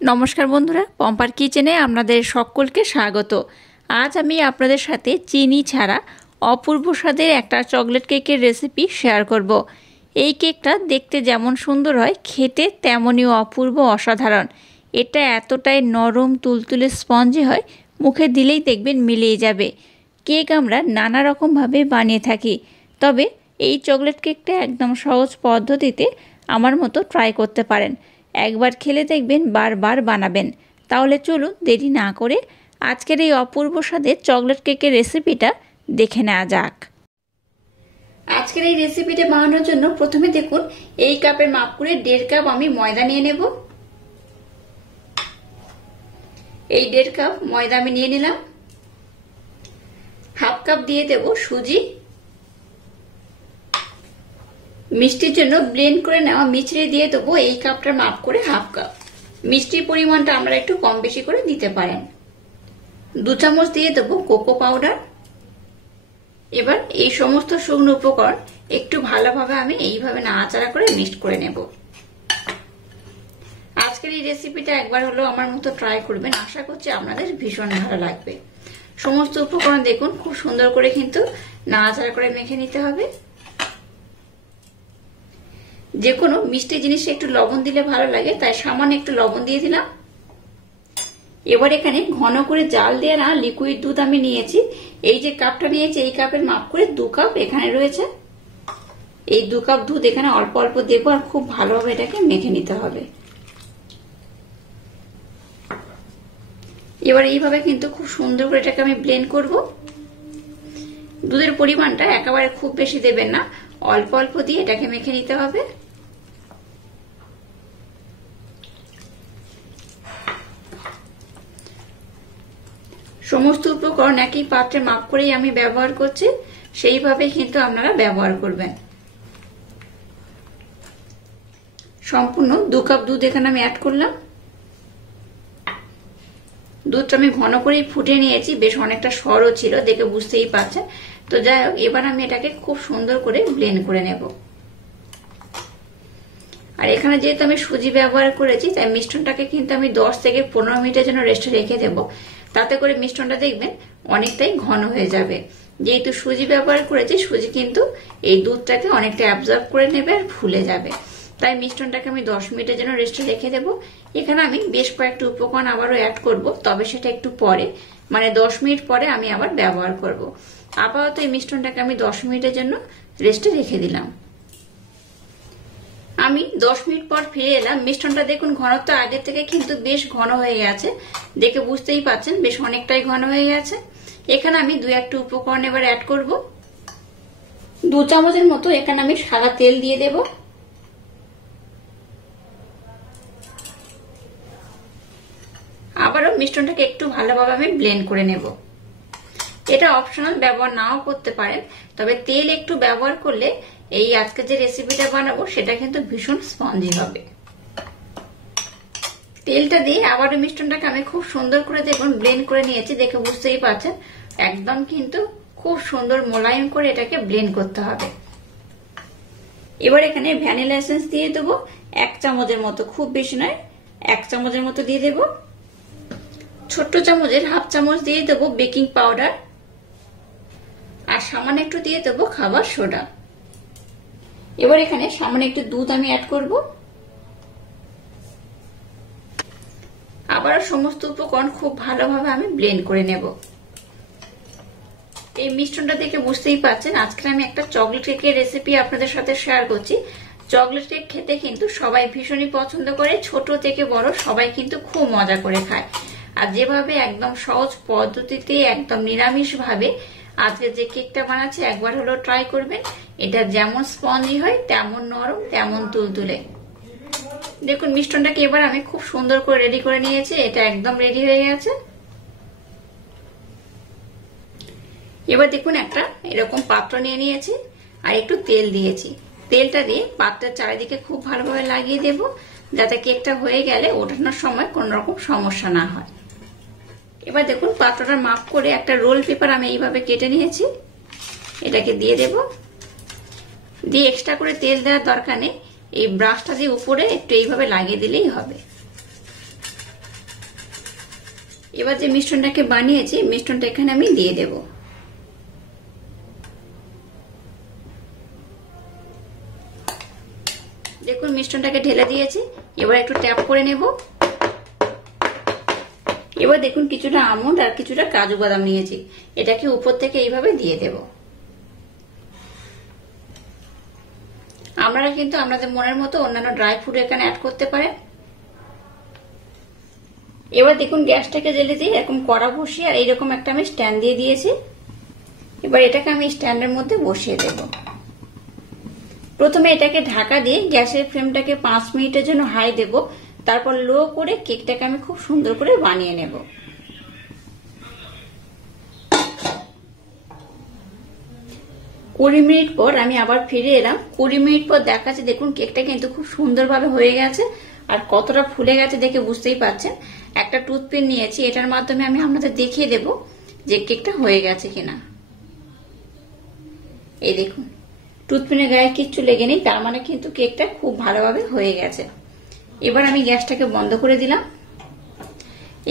নমস্কার বন্ধুরা, পম্পার কিচেনে আপনাদের সকলকে স্বাগত। আজ আমি আপনাদের সাথে চিনি ছাড়া অপূর্ব স্বাদের একটা চকলেট কেকের রেসিপি শেয়ার করব। এই কেকটা দেখতে যেমন সুন্দর হয়, খেতে তেমনই অপূর্ব অসাধারণ। এটা এতটাই নরম তুলতুলে স্পঞ্জি হয়, মুখে দিলেই দেখবেন মিলিয়ে যাবে। কেক আমরা নানা রকমভাবে বানিয়ে থাকি, তবে এই চকলেট কেকটা একদম সহজ পদ্ধতিতে আমার মতো ট্রাই করতে পারেন। একবার খেলে দেখবেন বারবার বানাবেন। তাহলে চলুন দেরি না করে আজকের এই অপূর্ব স্বাদের চকলেট কেকের রেসিপিটা দেখে নেওয়া যাক। আজকের এই রেসিপিটা বানানোর জন্য প্রথমে দেখুন এই কাপের মাপ করে 1.5 কাপ আমি ময়দা নিয়ে নেব। এই 1.5 কাপ ময়দা আমি নিয়ে নিলাম। হাফ কাপ দিয়ে দেব সুজি। মিষ্টির জন্য ব্লেন্ড করে নেওয়া মিছরি দিয়ে দেবো এই কাপটার মাপ করে হাফ কাপ। মিষ্টির পরিমাণটা আমরা একটু কম বেশি করে দিতে পারেন। 2 চামচ দিয়ে দেবো কোকো পাউডার। এবার এই সমস্ত শুকনো উপকরণ একটু ভালোভাবে আমি এইভাবে নাড়াচাড়া করে মিক্স করে নেব। আজকের এই রেসিপিটা একবার হলো আমার মতো ট্রাই করবেন, আশা করছি আপনাদের ভীষণ ভালো লাগবে। সমস্ত উপকরণ দেখুন খুব সুন্দর করে কিন্তু নাড়াচাড়া করে মেখে নিতে হবে। যে কোনো মিষ্টি জিনিসে একটু লবণ দিলে ভালো লাগে, তাই সামান্য একটু লবণ দিয়ে দিলাম। এবার এখানে ঘন করে জাল দিয়ে না লিকুইড দুধ আমি নিয়েছি। এই যে কাপটা নিয়েছি এই কাপের মাপ করে 2 কাপ এখানে রয়েছে। এই 2 কাপ দুধ এখানে অল্প অল্প দেবো আর খুব ভালোভাবে এটাকে মেখে নিতে হবে। এবার এইভাবে কিন্তু খুব সুন্দর করে এটাকে আমি ব্লেন্ড করব। দুধের পরিমাণটা একেবারে খুব বেশি দেবেন না, অল্প অল্প দিয়ে এটাকে মেখে নিতে হবে। সমস্ত উপকরণ একই পাত্রে মাপ করেই আমি ব্যবহার করছি, সেইভাবে কিন্তু আপনারা ব্যবহার করবেন। সম্পূর্ণ 2 কাপ দুধ এখানে আমি অ্যাড করলাম। দুধটা আমি ঘন করেই ফুটিয়ে নিয়েছি, বেশ অনেকটা সরও ছিল, দেখে বুঝতেই পারছেন। তো যাই হোক, এবার আমি এটাকে খুব সুন্দর করে ব্লেন্ড করে নেব। আর এখানে যেহেতু আমি সুজি ব্যবহার করেছি, তাই মিশ্রণটাকে কিন্তু আমি 10 থেকে 15 মিনিটের জন্য রেস্টে রেখে দেবো। তাতে করে মিশ্রণটা দেখবেন অনেকটাই ঘন হয়ে যাবে। যেহেতু সুজি ব্যবহার করেছি, সুজি কিন্তু এই দুধটাকে অনেকটা অ্যাবজর্ব করে নেবে আর ফুলে যাবে। তাই মিশ্রণটাকে আমি 10 মিনিটের জন্য রেস্টে রেখে দেবো। এখানে আমি বেশ কয়েকটা উপকরণ আবারও অ্যাড করব, তবে সেটা একটু পরে, মানে 10 মিনিট পরে আমি আবার ব্যবহার করব। আপাতত এই মিশ্রণটাকে আমি 10 মিনিটের জন্য রেস্টে রেখে দিলাম। আমি 10 মিনিট পর ফিরে এলাম। মিশ্রণটা দেখুন ঘনত্ব আগের থেকে কিন্তু বেশ ঘন হয়ে গেছে, দেখে বুঝতেই পাচ্ছেন বেশ অনেকটাই ঘন হয়ে গেছে। এখানে আমি 2-1 উপকরণ এবার অ্যাড করব। 2 চামচের মতো এখানে আমি সাদা তেল দিয়ে দেব। আবারও মিশ্রণটাকে একটু ভালোভাবে আমি ব্লেন্ড করে নেব। এটা অপশনাল, ব্যবহার নাও করতে পারেন, তবে তেল একটু ব্যবহার করলে এই আজকে যে রেসিপিটা বানাবো সেটা কিন্তু ভীষণ স্পঞ্জি হবে। তেলটা দিয়ে আবারও মিশ্রণটাকে আমি খুব সুন্দর করে দেখুন ব্লেন্ড করে নিয়েছি, দেখে বুঝতেই পারছেন একদম কিন্তু খুব সুন্দর মোলায়েম করে এটাকে ব্লেন্ড করতে হবে। এবার এখানে ভ্যানিলা এসেন্স দিয়ে দেবো 1 চামচের মতো, খুব বেশি নয়, 1 চামচের মতো দিয়ে দেবো। ছোট্ট চামচের হাফ চামচ দিয়ে দেবো বেকিং পাউডার, আর সামান্য একটু দিয়ে দেবো খাবার সোডা। এবার এখানে সামান্য একটু দুধ আমি অ্যাড করব। আবারও সমস্ত উপকরণ খুব ভালোভাবে আমি ব্লেন্ড করে নেব। এই মিশ্রণটা দেখে বুঝতেই পারছেন আজকে আমি একটা চকলেট কেকের রেসিপি আপনাদের সাথে শেয়ার করছি। চকলেট কেক খেতে কিন্তু সবাই ভীষণই পছন্দ করে, ছোট থেকে বড় সবাই কিন্তু খুব মজা করে খায়। আর যেভাবে একদম সহজ পদ্ধতিতে একদম নিরামিষ ভাবে আজকে যে কেকটা বানাচ্ছি একবার হলো ট্রাই করবেন। এটা যেমন স্পঞ্জি হয় তেমন নরম তেমন তুলতুলে। দেখুন মিশ্রণটাকে এবার আমি খুব সুন্দর করে রেডি করে নিয়েছি, এটা একদম রেডি হয়ে গেছে। এবার দেখুন একটা এরকম পাত্র নিয়ে নিয়েছি আর একটু তেল দিয়েছি। তেলটা দিয়ে পাত্রের চারিদিকে খুব ভালোভাবে লাগিয়ে দেব, যাতে কেকটা হয়ে গেলে ওঠানোর সময় কোন রকম সমস্যা না হয়। এবার দেখুন পাত্রটা মাপ করে একটা রোল পেপার আমি এইভাবে কেটে নিয়েছি, এটাকে দিয়ে দেব। দিয়ে এক্সট্রা করে তেল দেওয়ার দরকার নেই, এই ব্রাশটা দিয়ে উপরে একটু এইভাবে লাগিয়ে দিলেই হবে। এবার যে মিশ্রণটাকে বানিয়েছি মিশ্রণটা এখানে আমি দিয়ে দেব। দেখুন মিশ্রণটাকে ঢেলে দিয়েছি। এবার একটু ট্যাপ করে নেব। এবার দেখুন কিছুটা আমন্ড আর কিছুটা কাজু বাদাম নিয়েছি, এটাকে উপর থেকে এইভাবে দিয়ে দেব। আপনারা কিন্তু আপনাদের মনের মতো অন্যান্য ড্রাই ফ্রুট এখানে অ্যাড করতে পারেন। এবার দেখুন গ্যাসটাকে জ্বেলে দিয়ে এরকম কড়া বসিয়ে আর এইরকম একটা আমি স্ট্যান্ড দিয়ে দিয়েছি। এবার এটাকে আমি স্ট্যান্ডের মধ্যে বসিয়ে দেব। প্রথমে এটাকে ঢাকা দিয়ে গ্যাসের ফ্লেমটাকে 5 মিনিটের জন্য হাই দেব, তারপর লো করে কেকটাকে আমি খুব সুন্দর করে বানিয়ে নেব। কুড়ি মিনিট পর আমি আবার ফিরে এলাম। 20 মিনিট পর দেখাচ্ছে দেখুন কেকটা কিন্তু খুব সুন্দরভাবে হয়ে গেছে আর কতটা ফুলে গেছে দেখে বুঝতেই পারছেন। একটা টুথপিন নিয়েছি, এটার মাধ্যমে আমি আপনাদের দেখিয়ে দেব যে কেকটা হয়ে গেছে কিনা। এই দেখুন টুথপিনের গায়ে কিচ্ছু লেগে নেই, তার মানে কিন্তু কেকটা খুব ভালোভাবে হয়ে গেছে। এবার আমি গ্যাসটাকে বন্ধ করে দিলাম।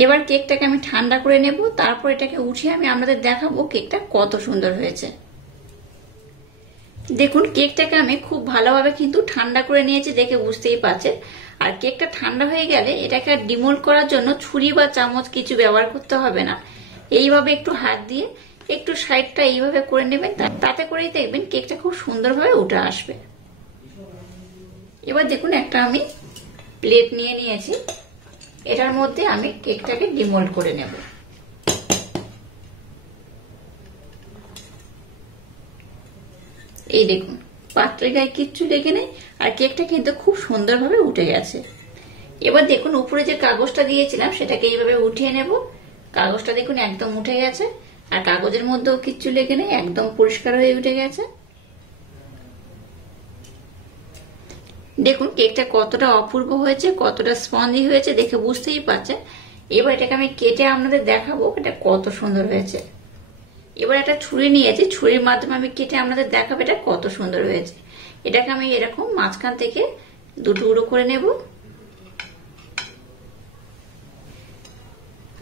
এবার কেকটাকে আমি ঠান্ডা করে নেব, তারপর এটাকে উঠিয়ে আমি আপনাদের দেখাবো কেকটা কত সুন্দর হয়েছে। দেখুন কেকটাকে আমি খুব ভালোভাবে কিন্তু ঠান্ডা করে নিয়েছি দেখে বুঝতেই পারছেন। আর কেকটা ঠান্ডা হয়ে গেলে এটাকে ডিমোল্ড করার জন্য ছুরি বা চামচ কিছু ব্যবহার করতে হবে না। এইভাবে একটু হাত দিয়ে একটু সাইডটা এইভাবে করে নেবেন, তাতে করেই দেখবেন কেকটা খুব সুন্দরভাবে উঠে আসবে। এবার দেখুন একটা আমি প্লেট নিয়ে নিয়েছি, এটার মধ্যে আমি কেকটাকে ডিমোল্ড করে নেব। এই দেখুন পাত্রের গায়ে কিচ্ছু লেগে নেই আর কেকটা কিন্তু খুব সুন্দরভাবে উঠে গেছে। এবার দেখুন উপরে যে কাগজটা দিয়েছিলাম সেটাকে এইভাবে উঠিয়ে নেব। কাগজটা দেখুন একদম উঠে গেছে আর কাগজের মধ্যেও কিচ্ছু লেগে নেই, একদম পরিষ্কার হয়ে উঠে গেছে। দেখুন কেকটা কতটা অপূর্ব হয়েছে, কতটা স্পঞ্জি হয়েছে দেখে বুঝতেই পারছেন। এবার এটাকে আমি কেটে আপনাদের দেখাবো এটা কত সুন্দর হয়েছে। এবার একটা ছুরি নিয়েছি, ছুরির মাধ্যমে আমি কেটে আপনাদের দেখাবো এটা কত সুন্দর হয়েছে। এটাকে আমি এরকম মাঝখান থেকে দুটুকরো করে নেব।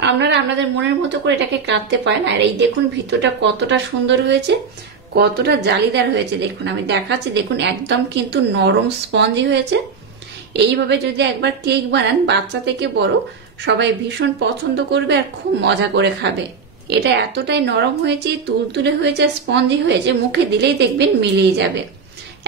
আপনারা আপনাদের মনের মতো করে এটাকে কাটতে পারেন। আর এই দেখুন ভিতরটা কতটা সুন্দর হয়েছে, কতটা জালিদার হয়েছে। দেখুন আমি দেখাচ্ছি, দেখুন একদম কিন্তু নরম স্পঞ্জি হয়েছে। এইভাবে যদি একবার কেক বানান বাচ্চা থেকে বড় সবাই ভীষণ পছন্দ করবে আর খুব মজা করে খাবে। এটা এতটাই নরম হয়েছে, তুলতুলে হয়েছে, স্পঞ্জি হয়েছে, মুখে দিলেই দেখবেন মিলিয়ে যাবে।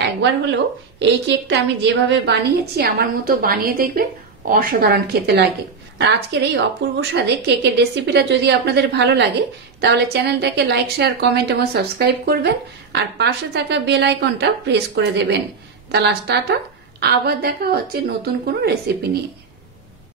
একবার হলেও এই কেকটা আমি যেভাবে বানিয়েছি আমার মতো বানিয়ে দেখবেন, অসাধারণ খেতে লাগে। আর আজকের এই অপূর্ব স্বাদে কেকের রেসিপিটা যদি আপনাদের ভালো লাগে তাহলে চ্যানেলটাকে লাইক, শেয়ার, কমেন্ট এবং সাবস্ক্রাইব করবেন আর পাশে থাকা বেল আইকনটা প্রেস করে দেবেন। তাহলে টাটা, আবার দেখা হচ্ছে নতুন কোনো রেসিপি নিয়ে।